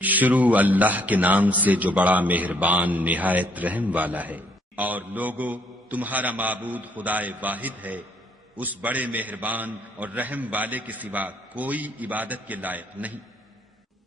شروع اللہ کے نام سے جو بڑا مہربان نہایت رحم والا ہے۔ اور لوگو تمہارا معبود خدائے واحد ہے، اس بڑے مہربان اور رحم والے کے سوا کوئی عبادت کے لائق نہیں۔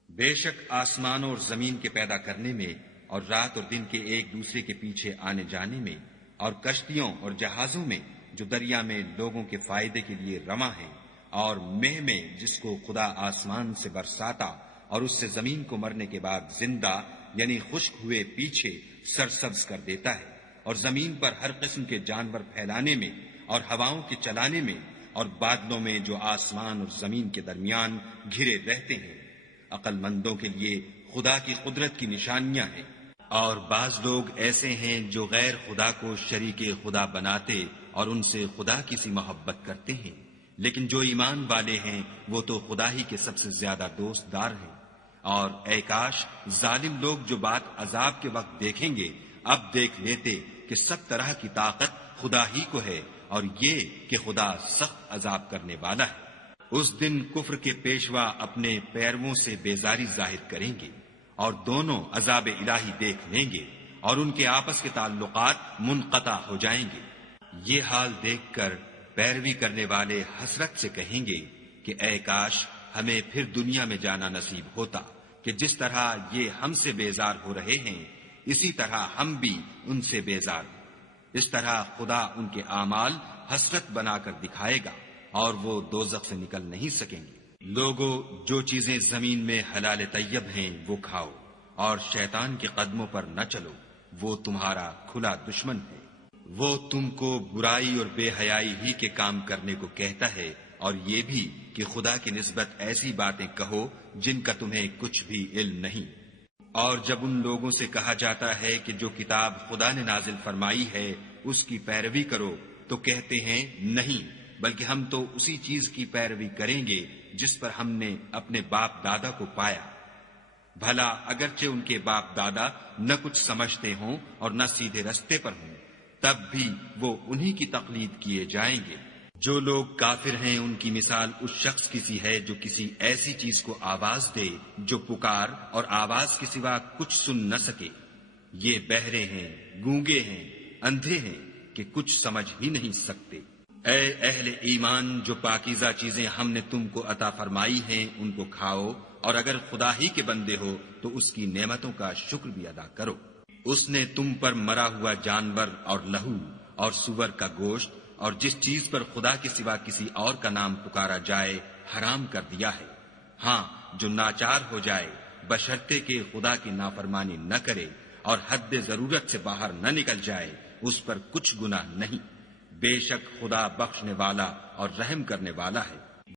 بے شک آسمانوں اور زمین کے پیدا کرنے میں اور رات اور دن کے ایک دوسرے کے پیچھے آنے جانے میں اور کشتیوں اور جہازوں میں جو دریا میں لوگوں کے فائدے کے لیے رواں ہیں، اور مہ میں جس کو خدا آسمان سے برساتا اور اس سے زمین کو مرنے کے بعد زندہ یعنی خشک ہوئے پیچھے سرسبز کر دیتا ہے، اور زمین پر ہر قسم کے جانور پھیلانے میں اور ہواؤں کے چلانے میں اور بادلوں میں جو آسمان اور زمین کے درمیان گھرے رہتے ہیں۔ عقل مندوں کے لیے خدا کی قدرت کی نشانیاں ہیں۔ اور بعض لوگ ایسے ہیں جو غیر خدا کو شریک خدا بناتے اور ان سے خدا کی سی محبت کرتے ہیں، لیکن جو ایمان والے ہیں وہ تو خدا ہی کے سب سے زیادہ دوست دار ہیں۔ اور اے کاش ظالم لوگ جو بات عذاب کے وقت دیکھیں گے اب دیکھ لیتے کہ سب طرح کی طاقت خدا ہی کو ہے، اور یہ کہ خدا سخت عذاب کرنے والا ہے۔ اس دن کفر کے پیشوا اپنے پیرووں سے بیزاری ظاہر کریں گے اور دونوں عذاب الہی دیکھ لیں گے اور ان کے آپس کے تعلقات منقطع ہو جائیں گے۔ یہ حال دیکھ کر پیروی کرنے والے حسرت سے کہیں گے کہ اے کاش ہمیں پھر دنیا میں جانا نصیب ہوتا کہ جس طرح یہ ہم سے بیزار ہو رہے ہیں اسی طرح ہم بھی ان سے بیزار ہوں۔ اس طرح خدا ان کے اعمال حسرت بنا کر دکھائے گا اور وہ دوزخ سے نکل نہیں سکیں گے۔ لوگو جو چیزیں زمین میں حلال طیب ہیں وہ کھاؤ اور شیطان کے قدموں پر نہ چلو، وہ تمہارا کھلا دشمن ہے۔ وہ تم کو برائی اور بے حیائی ہی کے کام کرنے کو کہتا ہے، اور یہ بھی کہ خدا کی نسبت ایسی باتیں کہو جن کا تمہیں کچھ بھی علم نہیں۔ اور جب ان لوگوں سے کہا جاتا ہے کہ جو کتاب خدا نے نازل فرمائی ہے اس کی پیروی کرو تو کہتے ہیں نہیں، بلکہ ہم تو اسی چیز کی پیروی کریں گے جس پر ہم نے اپنے باپ دادا کو پایا۔ بھلا اگرچہ ان کے باپ دادا نہ کچھ سمجھتے ہوں اور نہ سیدھے رستے پر ہوں، تب بھی وہ انہی کی تقلید کیے جائیں گے۔ جو لوگ کافر ہیں ان کی مثال اس شخص کی سی ہے جو کسی ایسی چیز کو آواز دے جو پکار اور آواز کے سوا کچھ سن نہ سکے۔ یہ بہرے ہیں، گونگے ہیں، اندھے ہیں کہ کچھ سمجھ ہی نہیں سکتے۔ اے اہل ایمان، جو پاکیزہ چیزیں ہم نے تم کو عطا فرمائی ہیں ان کو کھاؤ، اور اگر خدا ہی کے بندے ہو تو اس کی نعمتوں کا شکر بھی ادا کرو۔ اس نے تم پر مرا ہوا جانور اور لہو اور سور کا گوشت اور جس چیز پر خدا کے سوا کسی اور کا نام پکارا جائے حرام کر دیا ہے۔ ہاں، جو ناچار ہو جائے بشرطے کہ خدا کی نافرمانی نہ کرے اور حد ضرورت سے باہر نہ نکل جائے اس پر کچھ گناہ نہیں۔ بے شک خدا بخشنے والا اور رحم کرنے والا ہے۔